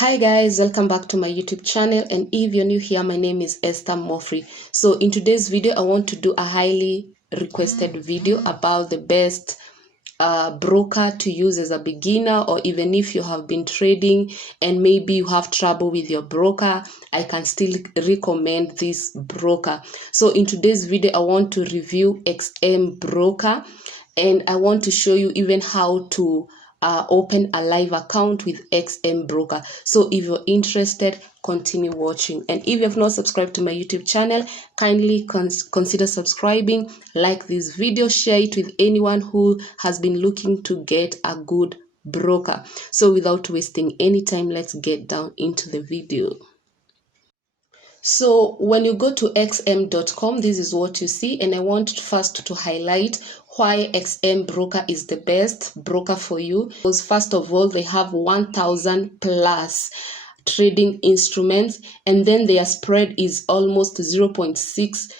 Hi guys, welcome back to my YouTube channel, and if you're new here, my name is Esther Moffrey. So in today's video, I want to do a highly requested video about the best broker to use as a beginner, or even if you have been trading and maybe you have trouble with your broker, I can still recommend this broker. So in today's video, I want to review XM broker, and I want to show you even how to open a live account with XM broker. So if you're interested, continue watching, and if you have not subscribed to my YouTube channel, kindly consider subscribing, like this video, share it with anyone who has been looking to get a good broker. So without wasting any time, let's get down into the video. So when you go to xm.com, this is what you see, and I want first to highlight why XM broker is the best broker for you. Because first of all, they have 1,000 plus trading instruments, and then their spread is almost 0.6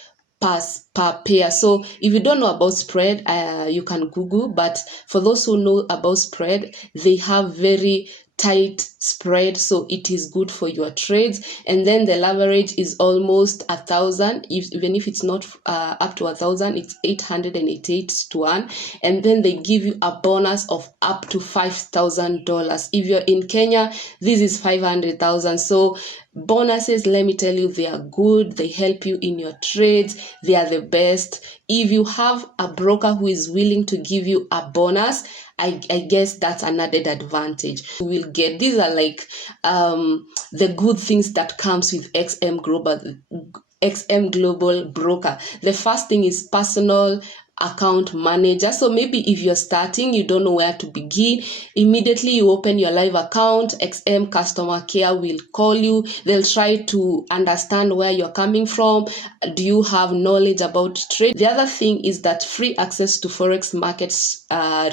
per pair. So if you don't know about spread, you can Google, but for those who know about spread, they have very tight spread, so it is good for your trades. And then the leverage is almost 1,000, even if it's not up to 1,000, it's 888 to 1. And then they give you a bonus of up to $5,000. If you're in Kenya, this is 500,000. So bonuses, let me tell you, they are good. They help you in your trades. They are the best. If you have a broker who is willing to give you a bonus, I guess that's an added advantage. You will get, these are like the good things that comes with XM Global broker. The first thing is personal account manager. So maybe if you're starting, you don't know where to begin, immediately you open your live account, XM customer care will call you. They'll try to understand where you're coming from. Do you have knowledge about trade? The other thing is that free access to Forex markets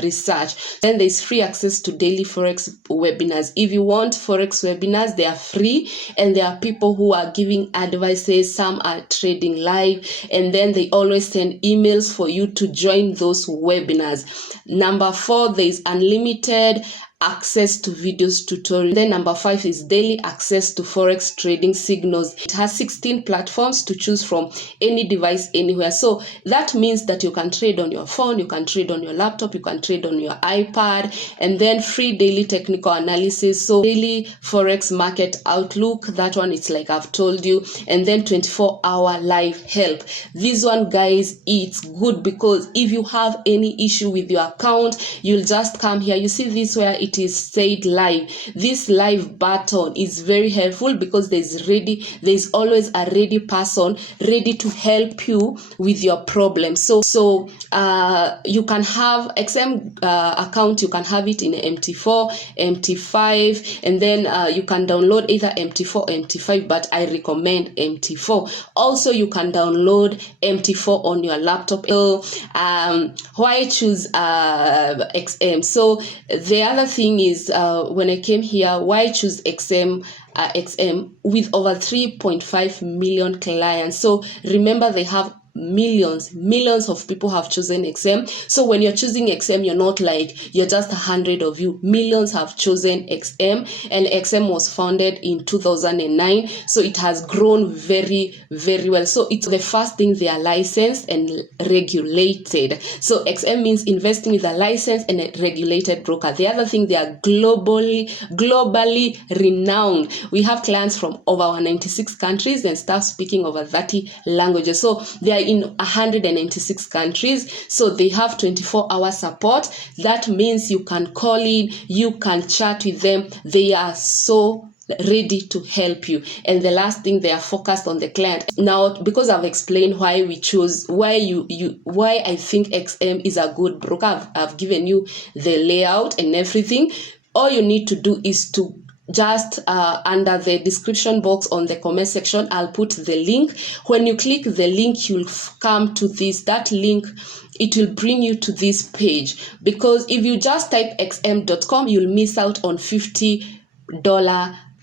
research. Then there's free access to daily Forex webinars. If you want Forex webinars, they are free, and there are people who are giving advices. Some are trading live, and then they always send emails for you to join those webinars. Number 4, there is unlimited access to videos, tutorials. Then number 5 is daily access to Forex trading signals. It has 16 platforms to choose from, any device, anywhere. So that means that you can trade on your phone, you can trade on your laptop, you can trade on your iPad. And then free daily technical analysis. So daily Forex market outlook, that one it's like I've told you. And then 24-hour live help. This one, guys, it's good because if you have any issue with your account, you'll just come here. You see this where it is said live. This live button is very helpful because there's always a ready person ready to help you with your problem. So you can have XM account, you can have it in MT4, MT5, and then you can download either MT4 or MT5, but I recommend MT4. Also, you can download MT4 on your laptop. So why choose XM? So the other thing is, when I came here, why choose XM with over 3.5 million clients. So remember, they have millions of people have chosen XM. So when you're choosing XM, you're not like you're just 100 of you. Millions have chosen XM, and XM was founded in 2009. So it has grown very well. So it's the first thing, they are licensed and regulated. So XM means investing with a licensed and a regulated broker. The other thing, they are globally renowned. We have clients from over 96 countries and staff speaking over 30 languages. So they are in 196 countries. So they have 24-hour support. That means you can call in, you can chat with them. They are so ready to help you. And the last thing, they are focused on the client. Now, because I've explained why we choose, why I think XM is a good broker, I've given you the layout and everything. All you need to do is to just under the description box on the comment section, I'll put the link. When you click the link, you'll come to that link. It will bring you to this page, because if you just type xm.com, you'll miss out on $50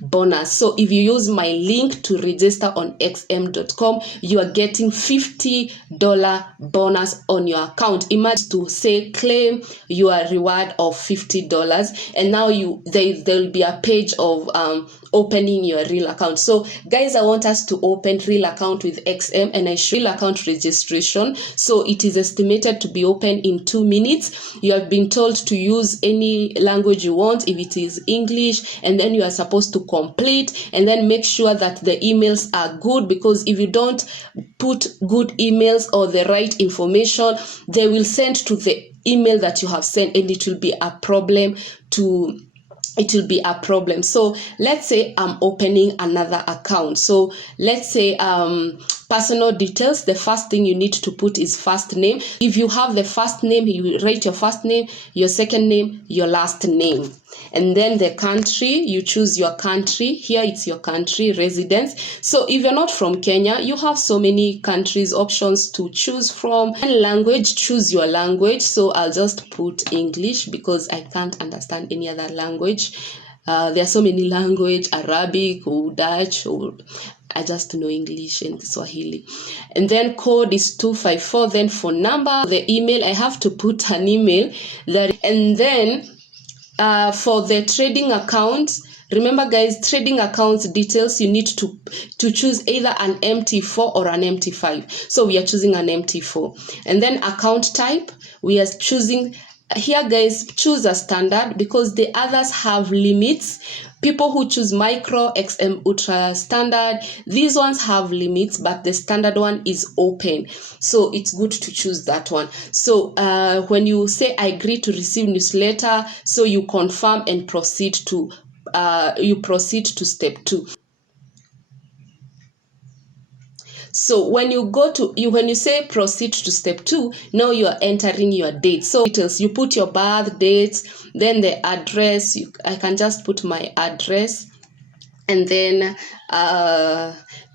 bonus. So if you use my link to register on xm.com, you are getting $50 bonus on your account. Imagine to say claim your reward of $50, and now there will be a page of opening your real account. So guys, I want us to open real account with XM, and I show real account registration. So it is estimated to be open in 2 minutes. You have been told to use any language you want, if it is English, and then you are supposed to complete, and then make sure that the emails are good, because if you don't put good emails or the right information, they will send to the email that you have sent, and it will be a problem. So let's say I'm opening another account. So let's say personal details. The first thing you need to put is first name. If you have the first name, you write your first name, your second name, your last name. And then the country, you choose your country. Here it's your country, residence. So if you're not from Kenya, you have so many countries options to choose from. And language, choose your language. So I'll just put English because I can't understand any other language. There are so many languages, Arabic or Dutch, or I just know English and Swahili. And then code is 254. Then for number, the email, I have to put an email and then for the trading account, remember guys, trading account details, you need to choose either an MT4 or an MT5. So we are choosing an MT4. And then account type, we are choosing, here guys, choose a standard because the others have limits. People who choose micro, XM, ultra, standard, these ones have limits, but the standard one is open. So it's good to choose that one. So when you say I agree to receive newsletter, so you confirm and proceed to step 2. So when you say proceed to step 2, now you are entering your date. So details, you put your birth dates, then the address. I can just put my address, and then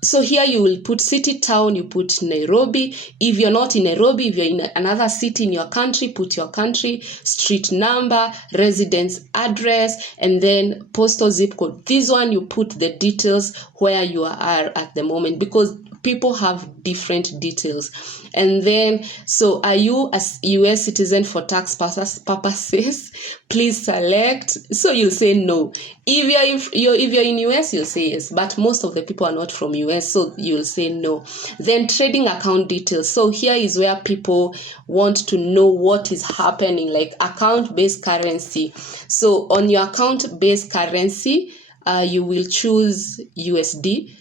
so here you will put city, town, you put Nairobi. If you're not in Nairobi, if you're in another city in your country, put your country, street number, residence address, and then postal zip code. This one you put the details where you are at the moment, because people have different details. And then, so are you a US citizen for tax purposes? Please select. So you'll say no. If you're in US, you'll say yes, but most of the people are not from US, so you'll say no. Then trading account details. So here is where people want to know what is happening, like account-based currency. So on your account-based currency, you will choose USD.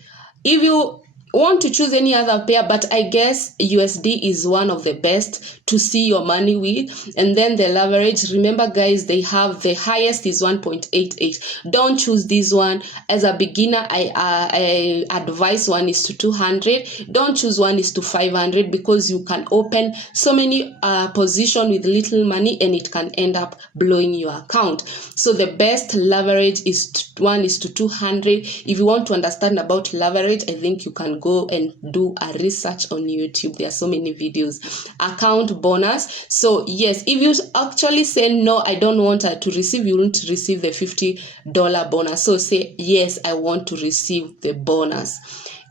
If you want to choose any other pair, but I guess USD is one of the best to see your money with. And then the leverage, remember guys, they have the highest is 1.88. Don't choose this one. As a beginner, I advise 1:200. Don't choose 1:500, because you can open so many position with little money and it can end up blowing your account. So the best leverage is 1:200. If you want to understand about leverage, I think you can go and do a research on YouTube. There are so many videos. Account bonus. So yes, if you actually say no, I don't want to receive, you won't receive the $50 bonus. So say yes, I want to receive the bonus.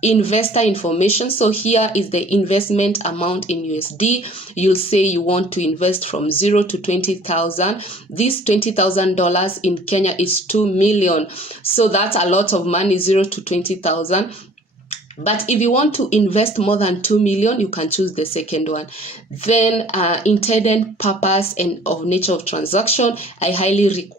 Investor information. So here is the investment amount in USD. You'll say you want to invest from 0 to 20,000. This $20,000 in Kenya is 2 million. So that's a lot of money, 0 to 20,000. But if you want to invest more than 2 million, you can choose the second one. Then intended purpose and of nature of transaction, I highly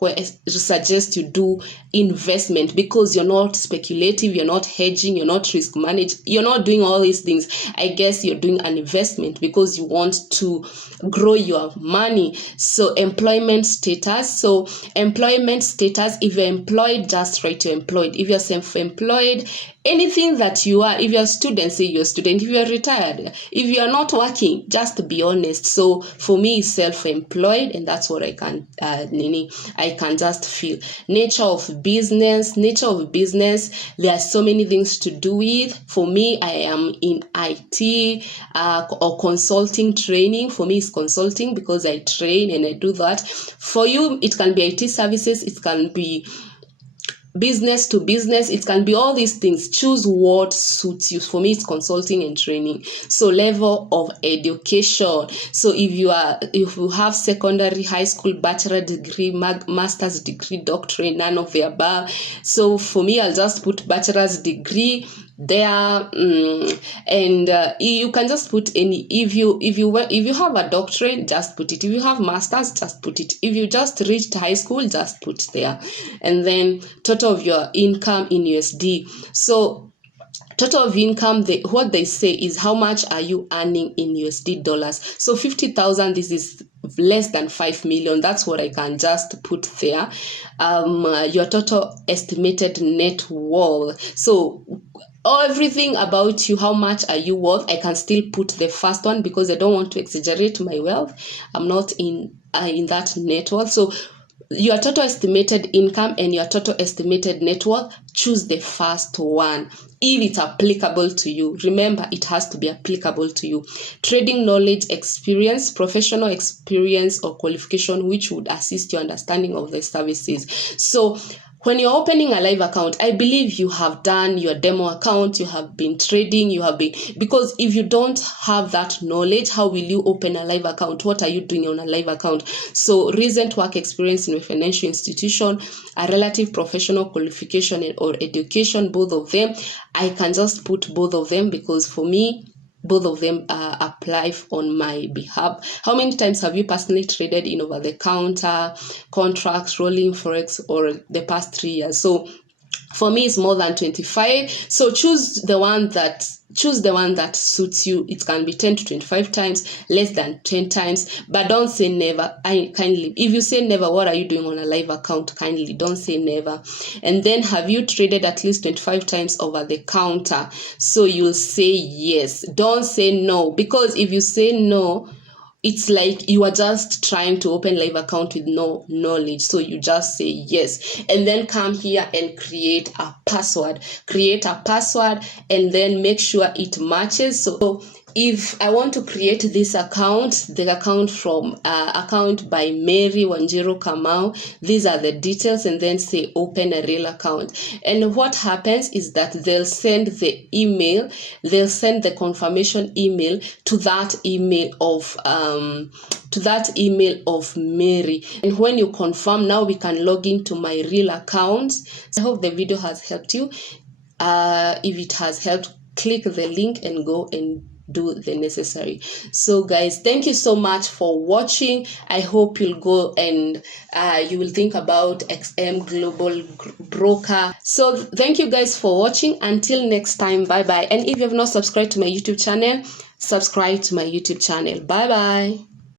suggest you do investment, because you're not speculative, you're not hedging, you're not risk managed, you're not doing all these things. I guess you're doing an investment because you want to grow your money. So employment status. So employment status, if you're employed, just write you're employed. If you're self-employed, anything that you are, if you're a student, say you're a student. If you're retired, if you're not working, just be honest. So for me, it's self-employed, and that's what I can just feel. Nature of business. There are so many things to do with. For me, I am in IT or consulting training. For me, it's consulting because I train and I do that. For you, it can be IT services, it can be business to business, it can be all these things. Choose what suits you. For me, it's consulting and training. So level of education, so if you have secondary, high school, bachelor degree, master's degree, doctorate, none of the above. So for me, I'll just put bachelor's degree there, and you can just put any. If you have a doctorate, just put it. If you have masters, just put it. If you just reached high school, just put there. And then total of your income in USD. So total of income, what they say is how much are you earning in USD dollars. So 50,000, this is less than 5 million. That's what I can just put there. Your total estimated net worth. So everything about you, how much are you worth. I can still put the first one because I don't want to exaggerate my wealth. I'm not in that net worth. So your total estimated income and your total estimated net worth, choose the first one if it's applicable to you. Remember, it has to be applicable to you. Trading knowledge, experience, professional experience or qualification which would assist your understanding of the services. So when you're opening a live account, I believe you have done your demo account, you have been trading, because if you don't have that knowledge, how will you open a live account? What are you doing on a live account? So recent work experience in a financial institution, a relative professional qualification or education, both of them. I can just put both of them because for me, both of them apply on my behalf. How many times have you personally traded in over-the-counter contracts, rolling forex, or the past 3 years? So for me, it's more than 25. So choose the one that suits you. It can be 10 to 25 times, less than 10 times, but don't say never. Kindly, if you say never, what are you doing on a live account? Kindly don't say never. And then, have you traded at least 25 times over the counter? So you'll say yes. Don't say no, because if you say no, it's like you are just trying to open live account with no knowledge. So you just say yes, and then come here and create a password. Create a password and then make sure it matches. So if I want to create this account, the account from account by Mary Wanjiru Kamau, these are the details, and then say open a real account. And what happens is that they'll send the email, they'll send the confirmation email to that email of Mary. And when you confirm, now we can log into my real account. I hope the video has helped you. If it has helped, click the link and go and do the necessary. So guys, thank you so much for watching. I hope you'll go and you will think about XM Global Broker. So thank you guys for watching. Until next time, bye bye. And if you have not subscribed to my YouTube channel, subscribe to my YouTube channel. Bye bye.